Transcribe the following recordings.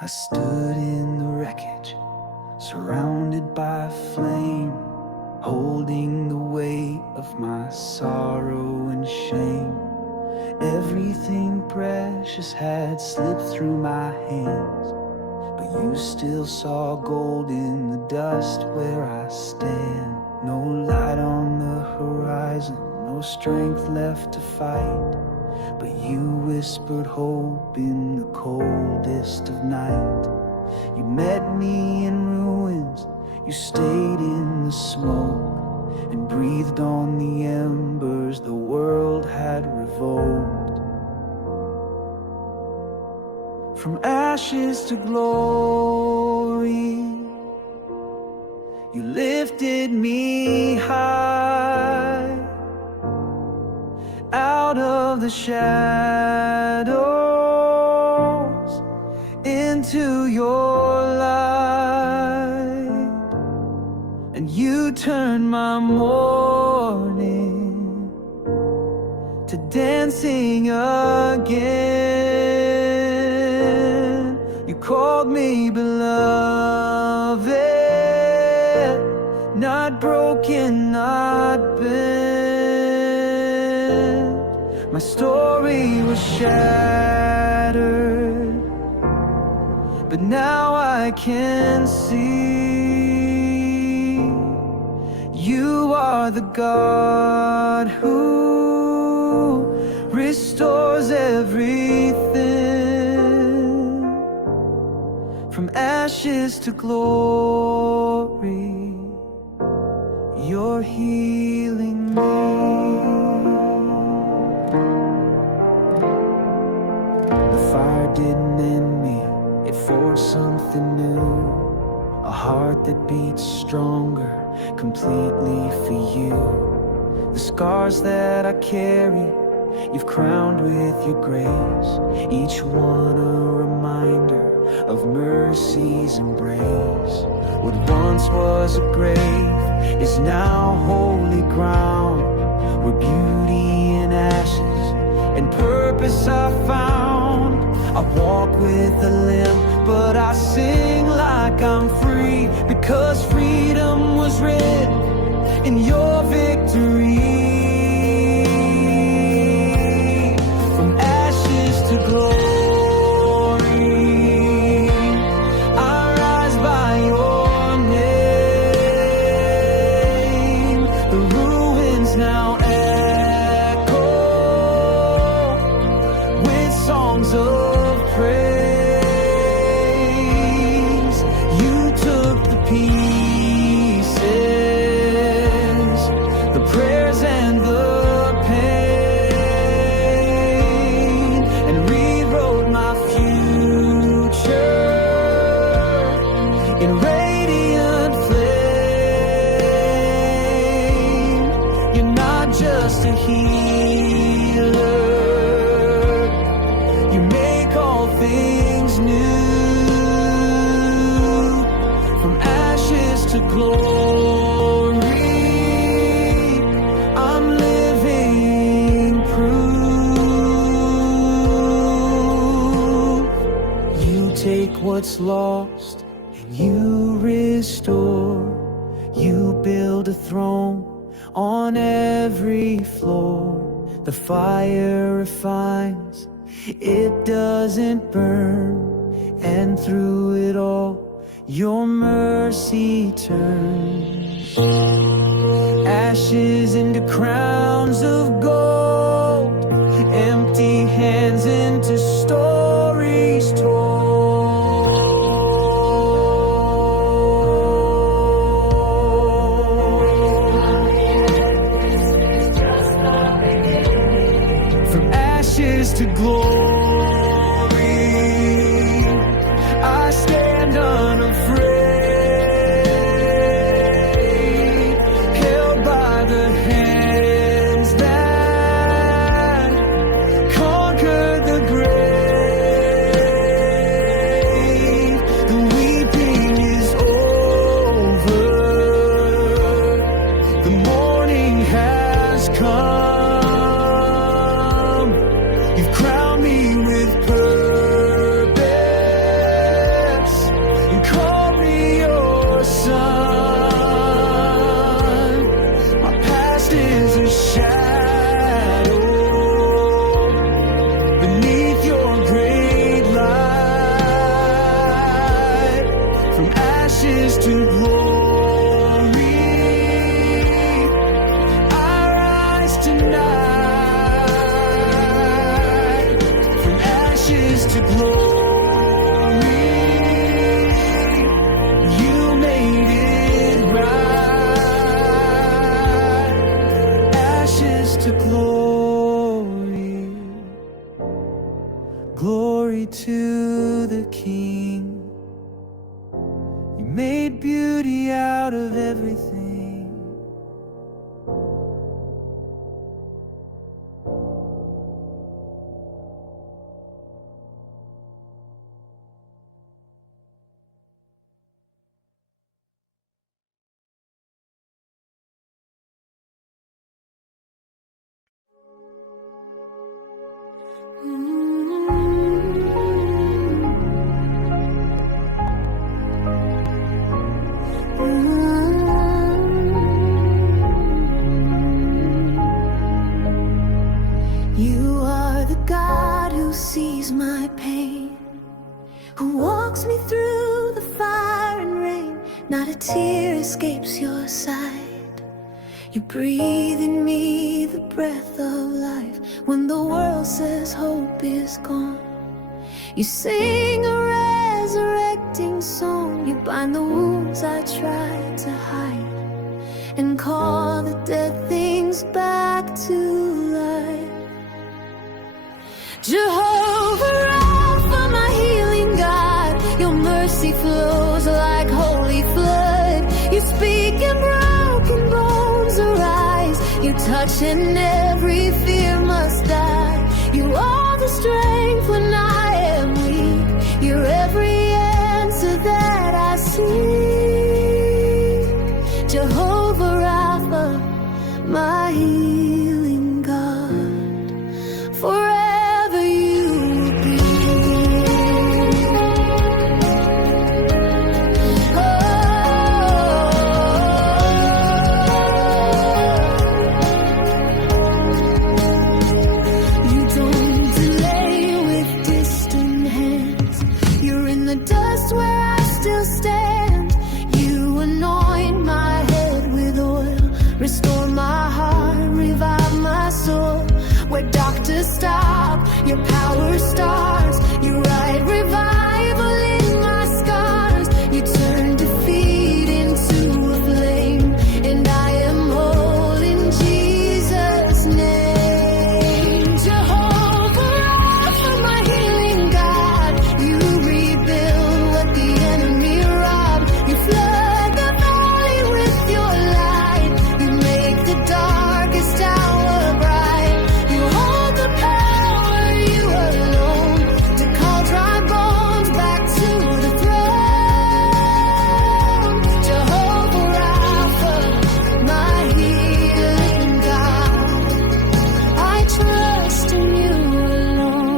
I stood in the wreckage, surrounded by flame, holding the weight of my sorrow and shame. Everything precious had slipped through my hands, but you still saw gold in the dust where I stand. No light on the horizon, no strength left to fight, but you whispered hope in the coldest of night. You met me in ruins, you stayed in the smoke, and breathed on the embers the world had revoked. From ashes to glory, you lifted me high, out of the shadows into your light, and you turned my mourning to dancing again. You called me beloved, not broken, not bent. My story was shattered, but now I can see you are the God who restores everything. From ashes to glory, you're healing me. The fire didn't end me, it forced something new. A heart that beats stronger, completely for you. The scars that I carry, you've crowned with your grace. Each one a reminder of mercy's embrace. What once was a grave is now holy ground, where beauty in ashes and purpose I found. I walk with a limp, but I sing like I'm free, because freedom was written in your victory. From ashes to glory, I rise by your name. The ruins now echo with songs of praise. You took the pieces, the prayers and the pain, and rewrote my future in radiant flame. You're not just a healer, you make all things new. From ashes to glory, I'm living proof. You take what's lost and you restore. You build a throne on every floor. The fire refines, it doesn't burn, and through it all your mercy turns ashes into crowns of gold, empty hands into stories told. From ashes to glory, I stand unafraid. ashes to glory. You made it right. Ashes to glory. Glory to the King. You made beauty out of everything. You are the God who sees my pain, who walks me through the fire and rain. Not a tear escapes your sight. You breathe in me the breath of life. When the world says hope is gone, you sing a resurrecting song. You bind the wounds I tried to hide, and call the dead things back to life. Jehovah Rapha, my healing God, your mercy flows like holy flood. You speak and broken bones arise. You touch and every fear must die. You are the strength when I am weak. You're every answer that I seek. Jehovah Rapha, my healing God, forever you will be. You don't delay with distant hands. You're in the dust where I still stand. You anoint my head with oil, restore my heart, revive my soul. Where doctors stop, your power starts. You write revival in my scars. You turn defeat into a flame, and I am whole in Jesus' name. Jehovah Rapha, my healing God, you rebuild what the enemy robbed. You flood the valley with your light. You make the darkest hour bright. You hold the power, you alone, to call dry bones back to the throne. Jehovah Rapha, my healing God, I trust in you alone.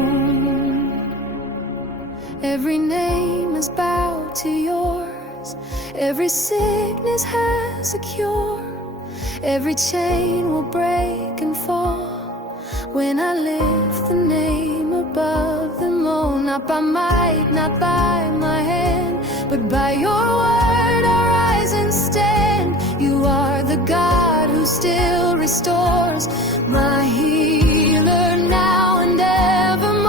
Every name is bowed to yours. Every sickness has a cure. Every chain will break and fall when I lift the name above them all. Not by might, not by my hand, but by your word I rise and stand. You are the God who still restores, my healer now and evermore.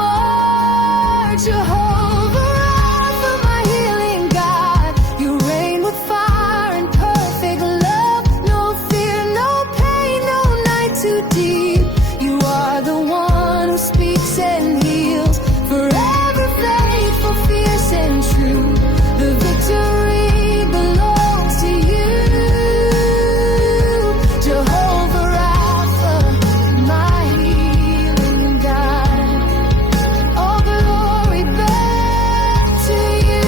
Jehovah Rapha, my healing God, you reign with fire and perfect love. No fear, no pain, no night too deep. You are the one who speaks and heals, forever faithful, fierce and true. The victory belongs to you. Jehovah Rapha, my healing God, all glory back to you.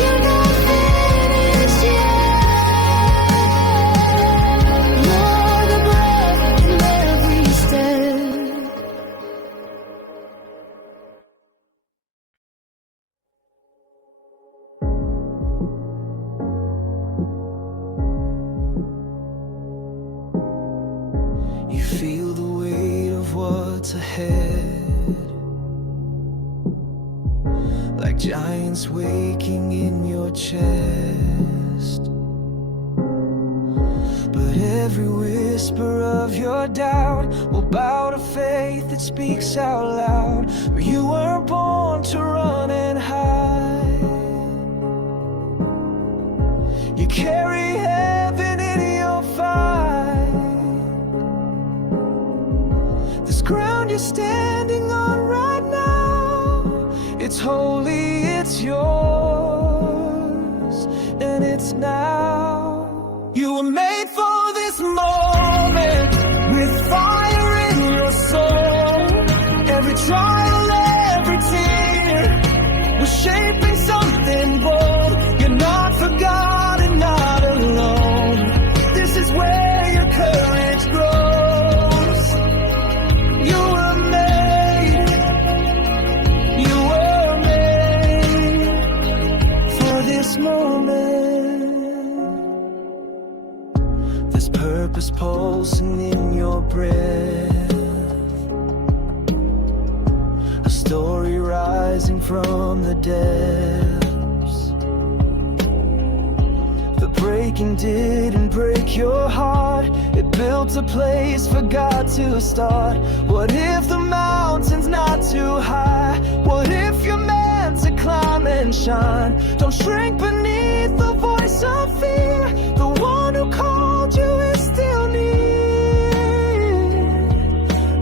You're not finished yet. You're the breath in every step. You feel the weight of what's ahead, like giants waking in your chest. every whisper of your doubt will bow to faith that speaks out loud. You weren't born to run and hide. You carry heaven in your fight. This ground you're standing on right now, it's holy, it's yours, and it's now. You were made for this moment, with fire in your soul. Every trial, every tear was shaping something bold. You're not forgotten, not alone. This is where your courage grows. You were made for this moment. There's purpose pulsing in your breath, a story rising from the depths. The breaking didn't break your heart, it built a place for God to start. What if the mountain's not too high? What if you're meant to climb and shine? Don't shrink beneath the voice of fear. The one who called you is still near.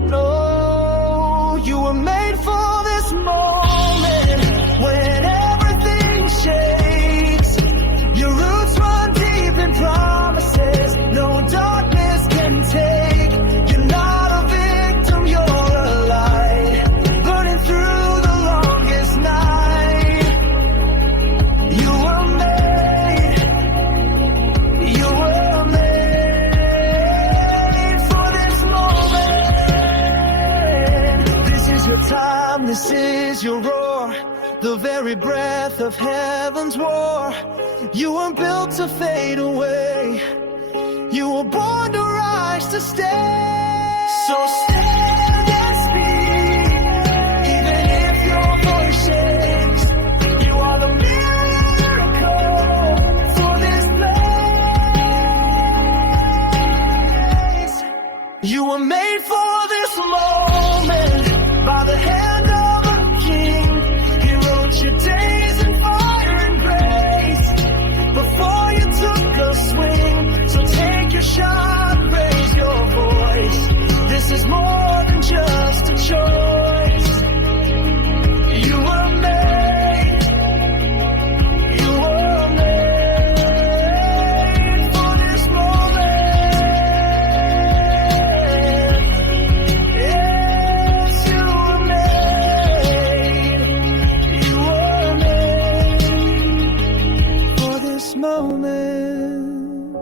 No, you were made for this moment, when everything shakes. Your roots run deep in promises no darkness can take. You're not a victim, you're a light, burning through the longest night. You were made for this moment. This is your time, this is your roar, the very breath of heaven's war. You weren't built to fade away, you were born to rise, to stay. So stand and speak, even if your voice shakes. You are the miracle for this place. You were made for this moment, by the hand of a king. He wrote your days in fire and grace before you took a swing. So take your shot, raise your voice. This is more than just a choice. You were made for this moment. Yes, you were made for this moment.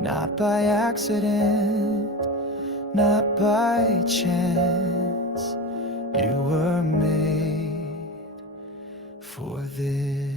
Not by accident, not by chance. You were made for this.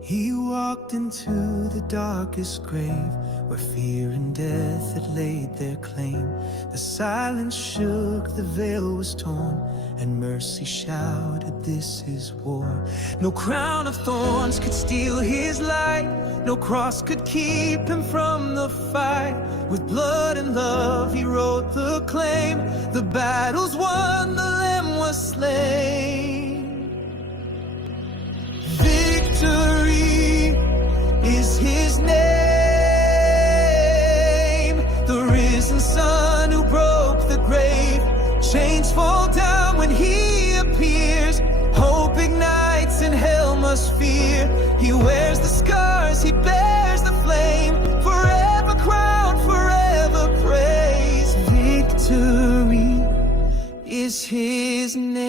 He walked into the darkest grave, where fear and death had laid their claim. The silence shook, the veil was torn, and mercy shouted, this is war. No crown of thorns could steal his light, no cross could keep him from the fight. With blood and love he wrote the claim. The battle's won, the Lamb was slain. Victory is his name. The risen Son who broke the grave. Chains fall down when he appears. Hope ignites and hell must fear. He wears the scars, he bears the flame. Forever crowned, forever praised. Victory is his name.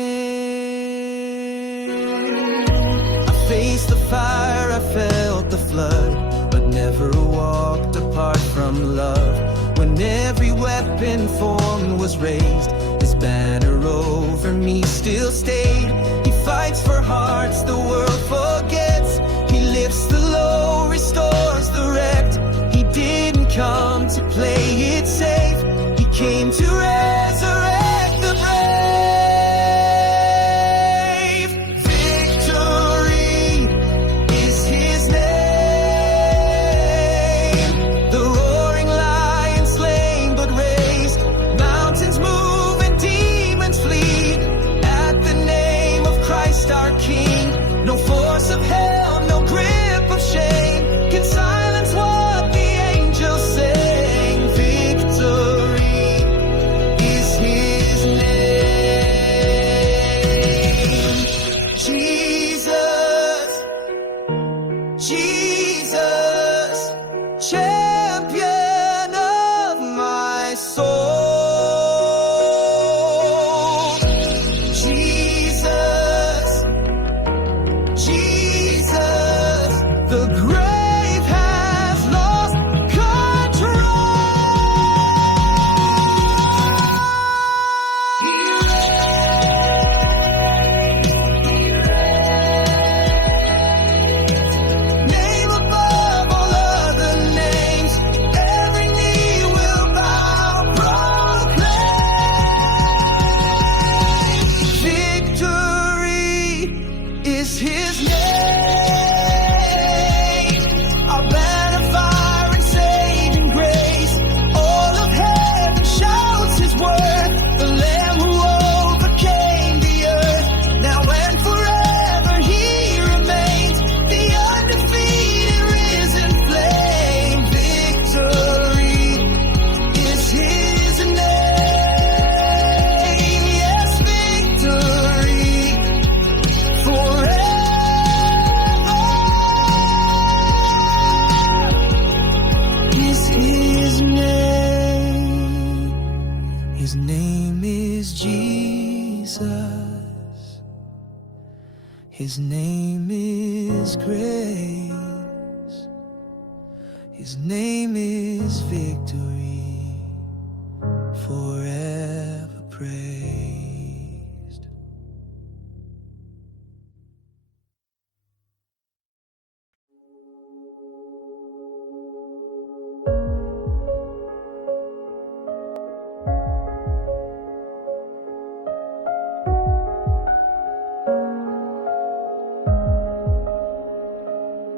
I faced the fire, I felt the flood, but never walked apart from love. When every weapon formed was raised, his banner over me still stayed. He fights for hearts the world forgets. He lifts the low, restores the wrecked. He did Jesus, champion of my soul. Jesus, Jesus, the grave has lost control. Name above all other names, every knee will bow, proclaim. Victory is his name, our banner fire and saving grace. All of heaven shouts his worth, the Lamb who overcame the earth. Now and forever he remains, the undefeated risen flame. Victory is his name, yes, victory forever is his name. His name is Jesus. His name is grace. His name is victory, forever praised.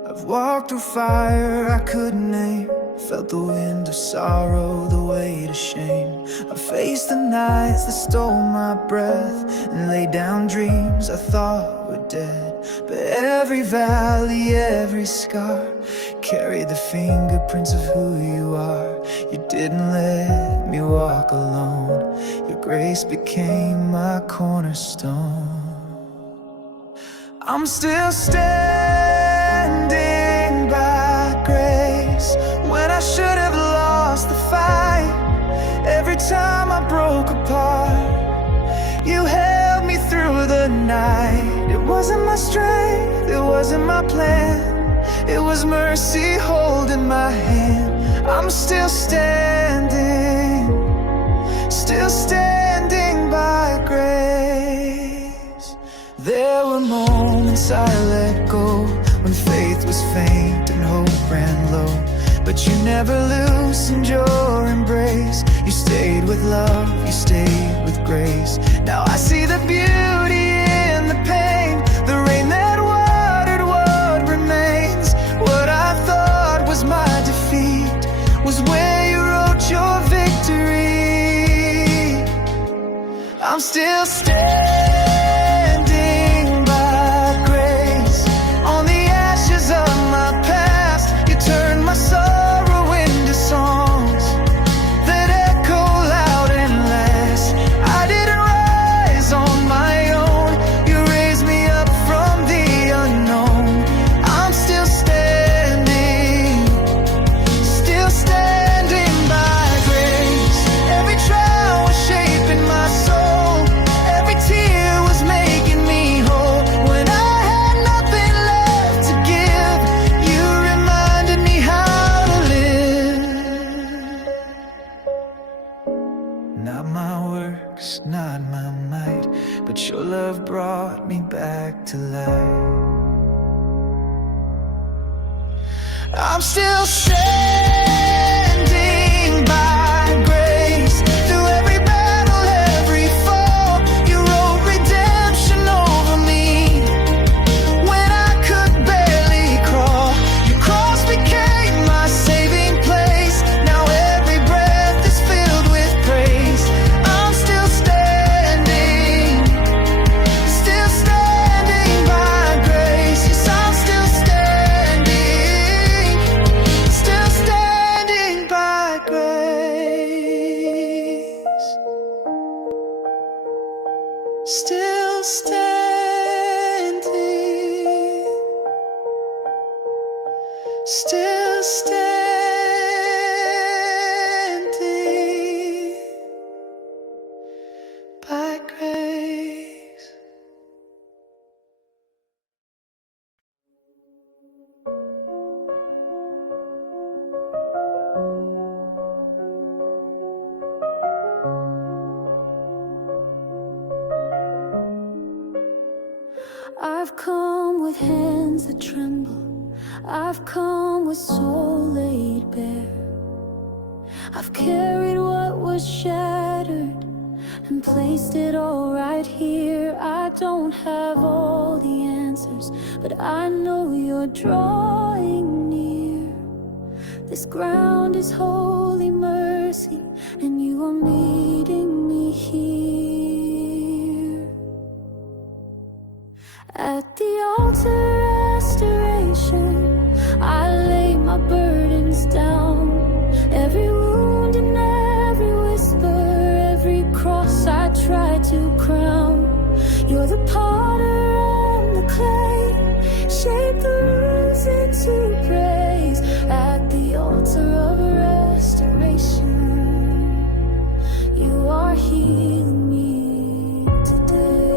I've walked through fire I couldn't name, felt the wind of sorrow, the weight of shame. I faced the nights that stole my breath and laid down dreams I thought were dead. But every valley, every scar carried the fingerprints of who you are. You didn't let me walk alone, your grace became my cornerstone. I'm still standing by grace when I should have lost the fight. Every time I broke apart, you held me through the night. It wasn't my strength, it wasn't my plan, it was mercy holding my hand. I'm still standing by grace. There were moments I let go when faith was faint and hope ran low, but you never loosened your embrace. You stayed with love, you stayed with grace. Now I see the beauty in the pain, the rain that watered what remains. What I thought was my defeat was where you wrote your victory. I'm still standing by grace on the ashes of my past. You turned my sorrow into songs that echo loud and last. I didn't rise on my own, you raised me up from the unknown. I'm still standing by grace. Every trial was shaping my soul, every tear was making me whole. When I had nothing left to give, you reminded me how to live. Not my works, not my might, but your love brought me back to life. I'm still standing by grace. Through every battle, every fall, you wrote redemption over me. When I could barely crawl, your cross became my saving place. Now every breath is filled with praise. I'm still standing by grace. Yes, I'm still standing still standing by grace. I've come with hands that tremble, I've come with soul laid bare. I've carried what was shattered and placed it all right here. I don't have all the answers, but I know you're drawing near. This ground is holy mercy, and you are meeting me here. At the altar restoration, I lay my burdens down. Every wound and every whisper, every cross I try to crown. You're the potter, I'm the clay, shape the roots into praise. At the altar of restoration, you are healing me today.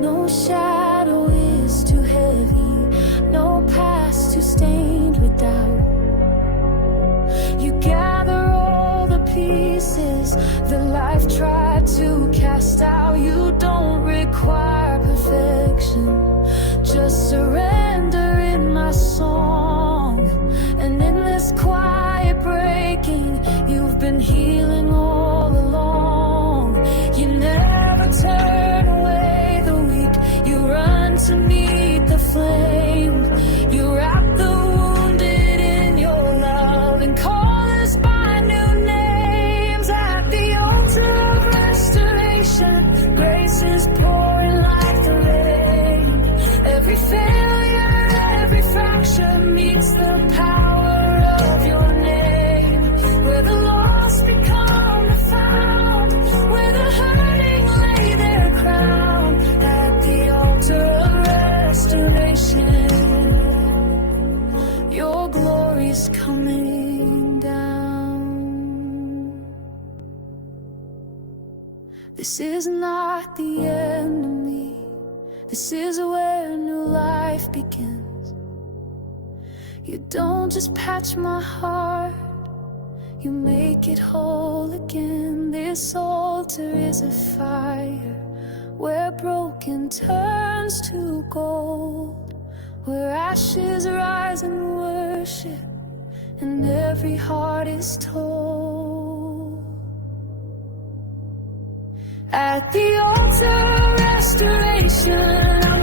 No shadow is too heavy, no past too stained with doubt. You gather all the pieces that life tried to cast out. You don't require perfection, just surrender in my song. And in this quiet breaking, you've been healing all along. You never turn away the weak, you run to meet the flame. You wrap the wounded in your love and call us by new names. At the altar of restoration, grace is pouring like the rain. Every failure, every fracture meets the power of your name. Where the lost become the found, where the hurting lay their crown. At the altar of restoration, your glory's coming down. This is not the end of me, this is where new life begins. You don't just patch my heart, you make it whole again. This altar is a fire where broken turns to gold, where ashes rise in worship and every heart is told. At the altar of restoration,